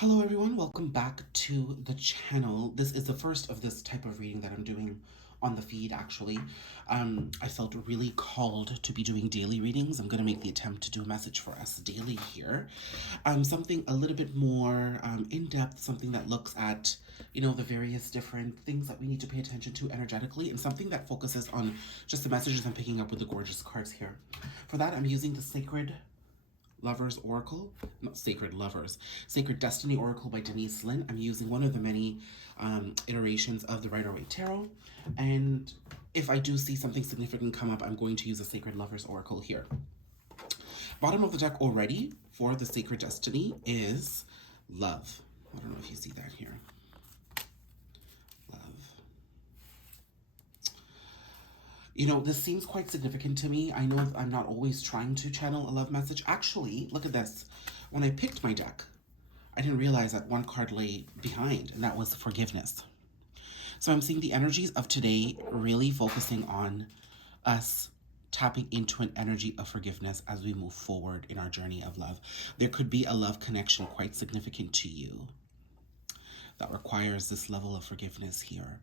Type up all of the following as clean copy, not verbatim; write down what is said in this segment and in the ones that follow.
Hello everyone, welcome back to the channel. This is the first of this type of reading that I'm doing on the feed actually. I felt really called to be doing daily readings. I'm going to make the attempt to do a message for us daily here. Something a little bit more in-depth, something that looks at, the various different things that we need to pay attention to energetically, and something that focuses on just the messages I'm picking up with the gorgeous cards here. For that, I'm using the Sacred Lovers Oracle, not Sacred Lovers, Sacred Destiny Oracle by Denise Lynn. I'm using one of the many iterations of the Rider-Waite Tarot. And if I do see something significant come up, I'm going to use a Sacred Lovers Oracle here. Bottom of the deck already for the Sacred Destiny is love. I don't know if you see that here. Love. This seems quite significant to me. I know I'm not always trying to channel a love message. Actually, look at this. When I picked my deck, I didn't realize that one card lay behind, and that was forgiveness. So I'm seeing the energies of today really focusing on us tapping into an energy of forgiveness as we move forward in our journey of love. There could be a love connection quite significant to you that requires this level of forgiveness here.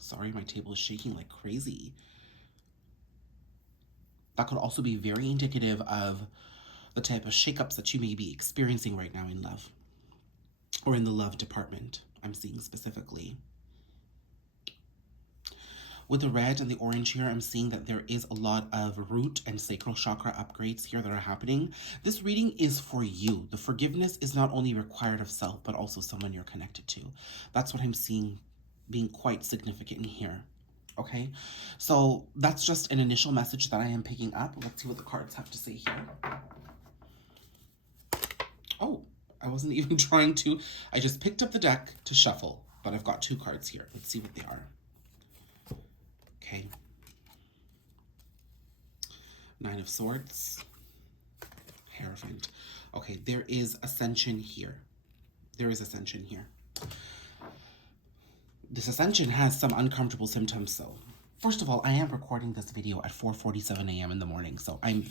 Sorry, my table is shaking like crazy. That could also be very indicative of the type of shakeups that you may be experiencing right now in love, or in the love department, I'm seeing specifically. With the red and the orange here, I'm seeing that there is a lot of root and sacral chakra upgrades here that are happening. This reading is for you. The forgiveness is not only required of self, but also someone you're connected to. That's what I'm seeing being quite significant here. Okay, so that's just an initial message that I am picking up. Let's see what the cards have to say here. Oh, I wasn't even trying to. I just picked up the deck to shuffle, but I've got two cards here. Let's see what they are. Okay. Nine of Swords. Hierophant. Okay, there is Ascension here. There is Ascension here. This Ascension has some uncomfortable symptoms, so first of all, I am recording this video at 4:47 a.m. in the morning, so I'm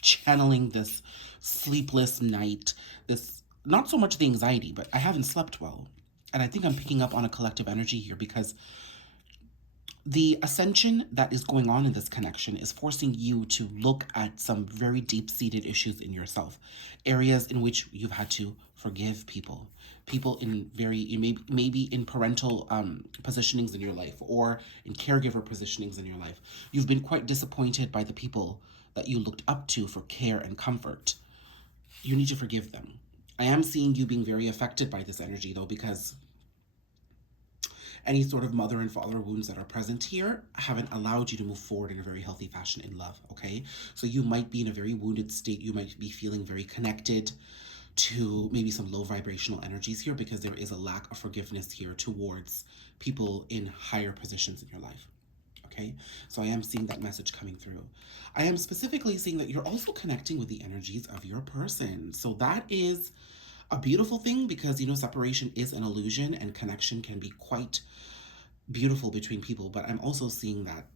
channeling this sleepless night, this, not so much the anxiety, but I haven't slept well. And I think I'm picking up on a collective energy here because the ascension that is going on in this connection is forcing you to look at some very deep-seated issues in yourself, areas in which you've had to forgive people in very, maybe in parental positionings in your life, or in caregiver positionings in your life. You've been quite disappointed by the people that you looked up to for care and comfort. You need to forgive them. I am seeing you being very affected by this energy though, because any sort of mother and father wounds that are present here haven't allowed you to move forward in a very healthy fashion in love, okay? So you might be in a very wounded state. You might be feeling very connected to maybe some low vibrational energies here, because there is a lack of forgiveness here towards people in higher positions in your life, okay? So I am seeing that message coming through. I am specifically seeing that you're also connecting with the energies of your person. So that is a beautiful thing, because separation is an illusion and connection can be quite beautiful between people. But I'm also seeing that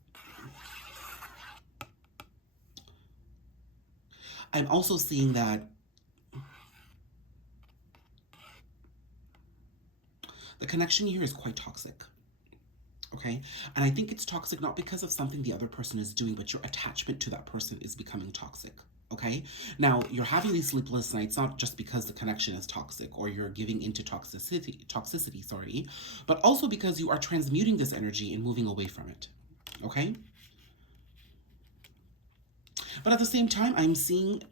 the connection here is quite toxic, okay? And I think it's toxic not because of something the other person is doing, but your attachment to that person is becoming toxic. Okay, now you're having these sleepless nights not just because the connection is toxic or you're giving into toxicity, but also because you are transmuting this energy and moving away from it. Okay, but at the same time, I'm seeing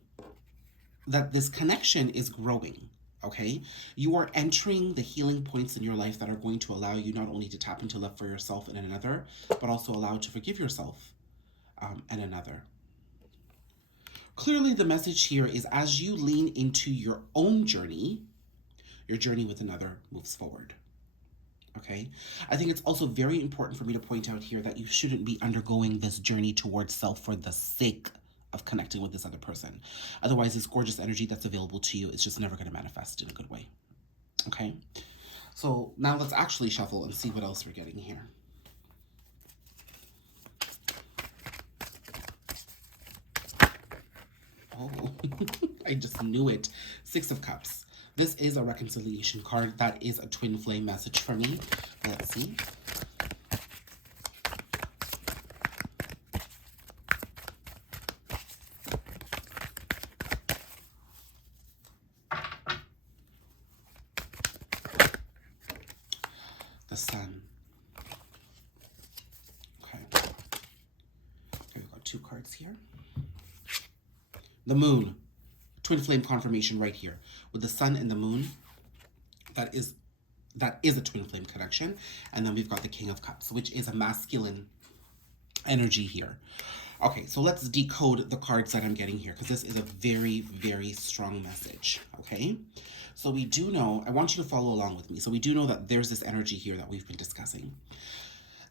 that this connection is growing. Okay, you are entering the healing points in your life that are going to allow you not only to tap into love for yourself and another, but also allow to forgive yourself and another. Clearly, the message here is as you lean into your own journey, your journey with another moves forward. Okay? I think it's also very important for me to point out here that you shouldn't be undergoing this journey towards self for the sake of connecting with this other person. Otherwise, this gorgeous energy that's available to you is just never going to manifest in a good way. Okay? So now let's actually shuffle and see what else we're getting here. Oh, I just knew it. Six of Cups. This is a reconciliation card. That is a twin flame message for me. Let's see. The Sun. Okay. Okay, we've got two cards here. The Moon. Twin flame confirmation right here. With the Sun and the Moon, that is a twin flame connection. And then we've got the King of Cups, which is a masculine energy here. Okay, so let's decode the cards that I'm getting here, because this is a very, very strong message, okay? So we do know, I want you to follow along with me. So we do know that there's this energy here that we've been discussing.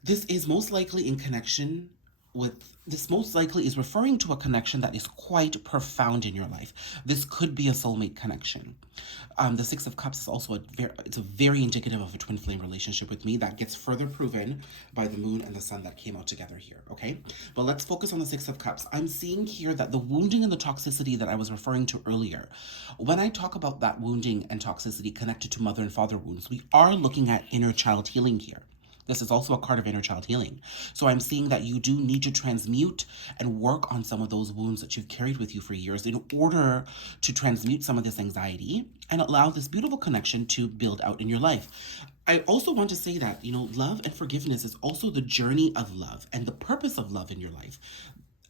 This is most likely in connection with, this most likely is referring to a connection that is quite profound in your life. This could be a soulmate connection. The Six of Cups is also it's a very indicative of a twin flame relationship with me that gets further proven by the Moon and the Sun that came out together here, okay? But let's focus on the Six of Cups. I'm seeing here that the wounding and the toxicity that I was referring to earlier, when I talk about that wounding and toxicity connected to mother and father wounds, we are looking at inner child healing here. This is also a card of inner child healing. So I'm seeing that you do need to transmute and work on some of those wounds that you've carried with you for years in order to transmute some of this anxiety and allow this beautiful connection to build out in your life. I also want to say that, love and forgiveness is also the journey of love and the purpose of love in your life.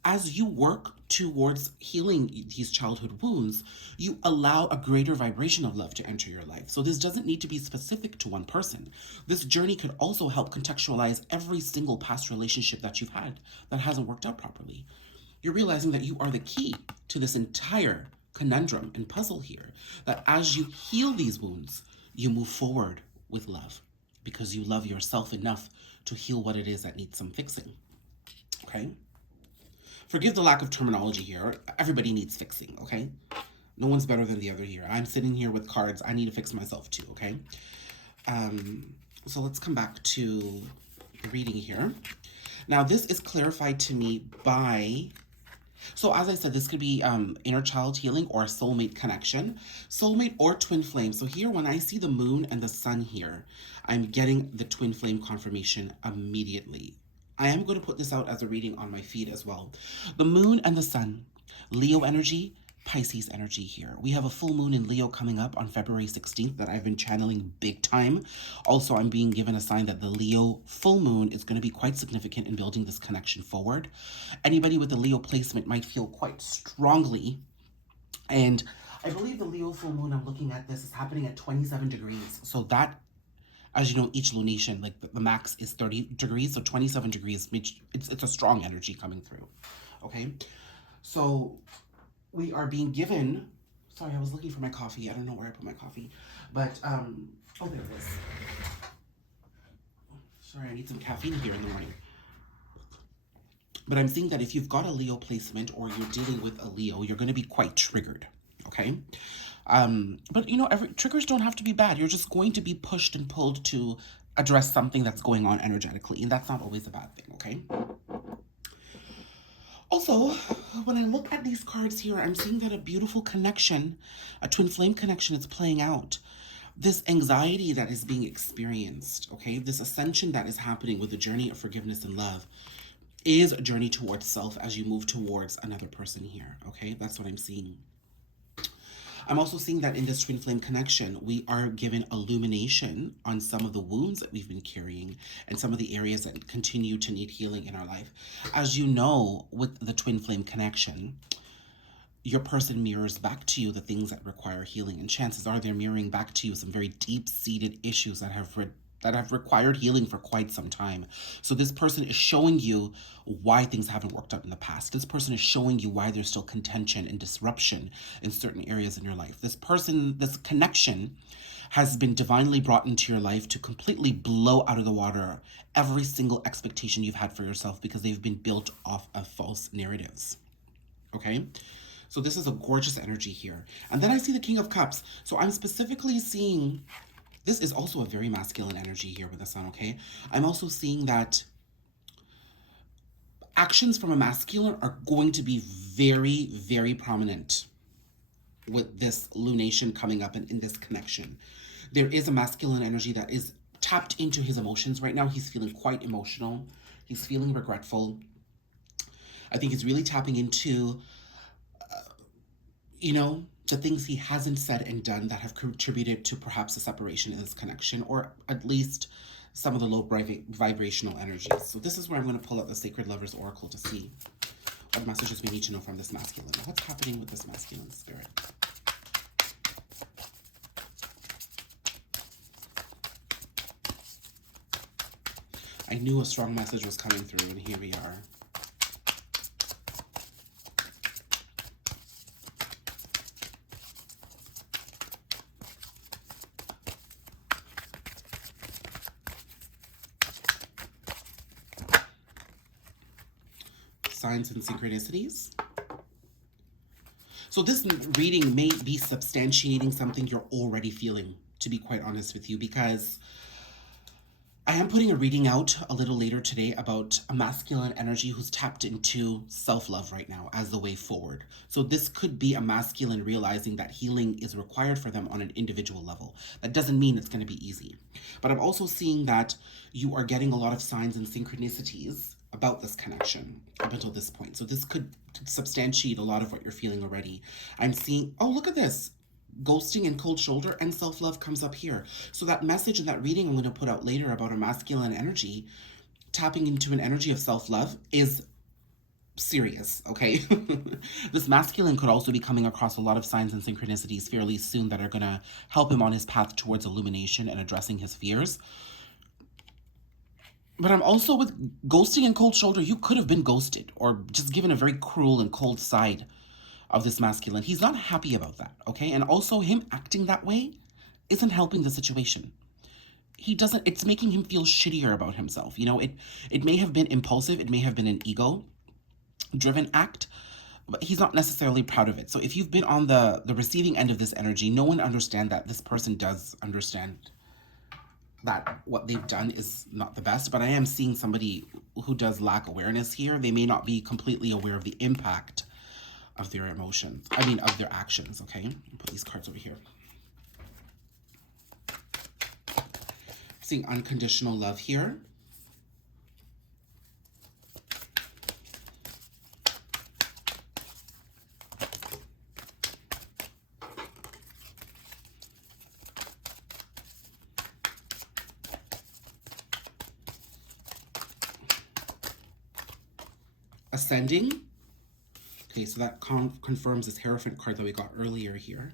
As you work towards healing these childhood wounds, you allow a greater vibration of love to enter your life. So this doesn't need to be specific to one person. This journey could also help contextualize every single past relationship that you've had that hasn't worked out properly. You're realizing that you are the key to this entire conundrum and puzzle here, that as you heal these wounds, you move forward with love because you love yourself enough to heal what it is that needs some fixing, okay? Forgive the lack of terminology here. Everybody needs fixing, okay? No one's better than the other here. I'm sitting here with cards. I need to fix myself too, okay? So let's come back to the reading here. Now, this is clarified to me by... So as I said, this could be inner child healing or a soulmate connection. Soulmate or twin flame. So here, when I see the Moon and the Sun here, I'm getting the twin flame confirmation immediately. I am going to put this out as a reading on my feed as well. The Moon and the Sun, Leo energy, Pisces energy here. We have a full moon in Leo coming up on February 16th that I've been channeling big time. Also, I'm being given a sign that the Leo full moon is going to be quite significant in building this connection forward. Anybody with a Leo placement might feel quite strongly. And I believe the Leo full moon, I'm looking at this, is happening at 27 degrees. So that, as you know, each lunation, like the max is 30 degrees, so 27 degrees, it's a strong energy coming through, okay? So we are being given, sorry, I was looking for my coffee. I don't know where I put my coffee, but, oh, there it is. Sorry, I need some caffeine here in the morning. But I'm seeing that if you've got a Leo placement or you're dealing with a Leo, you're going to be quite triggered, okay? But triggers don't have to be bad. You're just going to be pushed and pulled to address something that's going on energetically, and that's not always a bad thing, okay? Also, when I look at these cards here, I'm seeing that a beautiful connection, a twin flame connection is playing out. This anxiety that is being experienced, okay? This ascension that is happening with the journey of forgiveness and love is a journey towards self as you move towards another person here, okay? That's what I'm seeing. I'm also seeing that in this twin flame connection, we are given illumination on some of the wounds that we've been carrying and some of the areas that continue to need healing in our life. As you know, with the twin flame connection, your person mirrors back to you the things that require healing, and chances are they're mirroring back to you some very deep-seated issues that have required healing for quite some time. So this person is showing you why things haven't worked out in the past. This person is showing you why there's still contention and disruption in certain areas in your life. This connection has been divinely brought into your life to completely blow out of the water every single expectation you've had for yourself because they've been built off of false narratives. Okay? So this is a gorgeous energy here. And then I see the King of Cups. So I'm specifically seeing... This is also a very masculine energy here with the Sun, okay? I'm also seeing that actions from a masculine are going to be very, very prominent with this lunation coming up and in this connection. There is a masculine energy that is tapped into his emotions right now. He's feeling quite emotional. He's feeling regretful. I think he's really tapping into, you know, the things he hasn't said and done that have contributed to perhaps a separation in this connection, or at least some of the low vibrational energies. So this is where I'm going to pull out the Sacred Lovers Oracle to see what messages we need to know from this masculine. What's happening with this masculine spirit? I knew a strong message was coming through, and here we are. Signs and synchronicities. So this reading may be substantiating something you're already feeling, to be quite honest with you, because I am putting a reading out a little later today about a masculine energy who's tapped into self-love right now as the way forward. So this could be a masculine realizing that healing is required for them on an individual level. That doesn't mean it's going to be easy. But I'm also seeing that you are getting a lot of signs and synchronicities about this connection up until this point. So this could substantiate a lot of what you're feeling already. I'm seeing, oh, look at this. Ghosting and cold shoulder and self-love comes up here. So that message in that reading I'm going to put out later about a masculine energy tapping into an energy of self-love is serious, okay? This masculine could also be coming across a lot of signs and synchronicities fairly soon that are going to help him on his path towards illumination and addressing his fears. But I'm also with ghosting and cold shoulder. You could have been ghosted or just given a very cruel and cold side of this masculine. He's not happy about that, okay? And also him acting that way isn't helping the situation. It's making him feel shittier about himself. You know, it may have been impulsive. It may have been an ego-driven act, but he's not necessarily proud of it. So if you've been on the receiving end of this energy, know and understand that this person does understand that what they've done is not the best. But I am seeing somebody who does lack awareness here. They may not be completely aware of the impact of their emotions. I mean, of their actions, okay? I'll put these cards over here. Seeing unconditional love here. Ascending. Okay, so that confirms this Hierophant card that we got earlier here.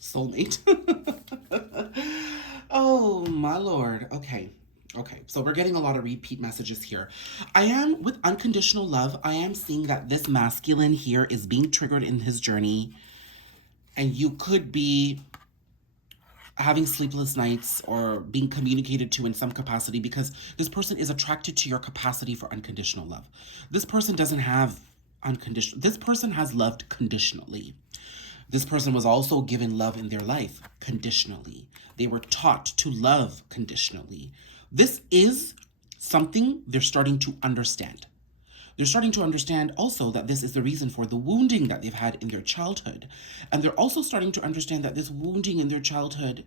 Soulmate. Oh, my Lord. Okay. Okay, so we're getting a lot of repeat messages here. I am, with unconditional love, I am seeing that this masculine here is being triggered in his journey. And you could be having sleepless nights or being communicated to in some capacity because this person is attracted to your capacity for unconditional love. This person doesn't have unconditional. This person has loved conditionally. This person was also given love in their life conditionally. They were taught to love conditionally. This is something they're starting to understand. They're starting to understand also that this is the reason for the wounding that they've had in their childhood. And they're also starting to understand that this wounding in their childhood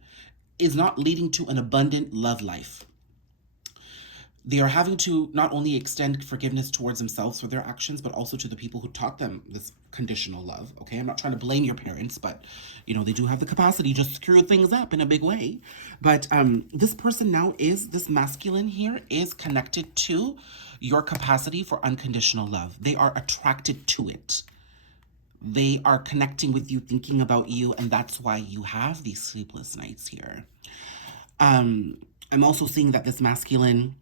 is not leading to an abundant love life. They are having to not only extend forgiveness towards themselves for their actions, but also to the people who taught them this conditional love. Okay, I'm not trying to blame your parents, but you know, they do have the capacity to screw things up in a big way. But this person now this masculine here is connected to your capacity for unconditional love. They are attracted to it. They are connecting with you, thinking about you, and that's why you have these sleepless nights here. I'm also seeing that this masculine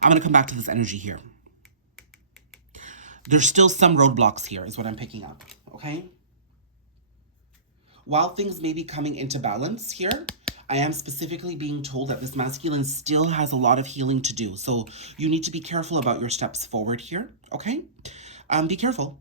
I'm going to come back to this energy here. There's still some roadblocks here is what I'm picking up, okay? While things may be coming into balance here, I am specifically being told that this masculine still has a lot of healing to do. So you need to be careful about your steps forward here, okay? Be careful.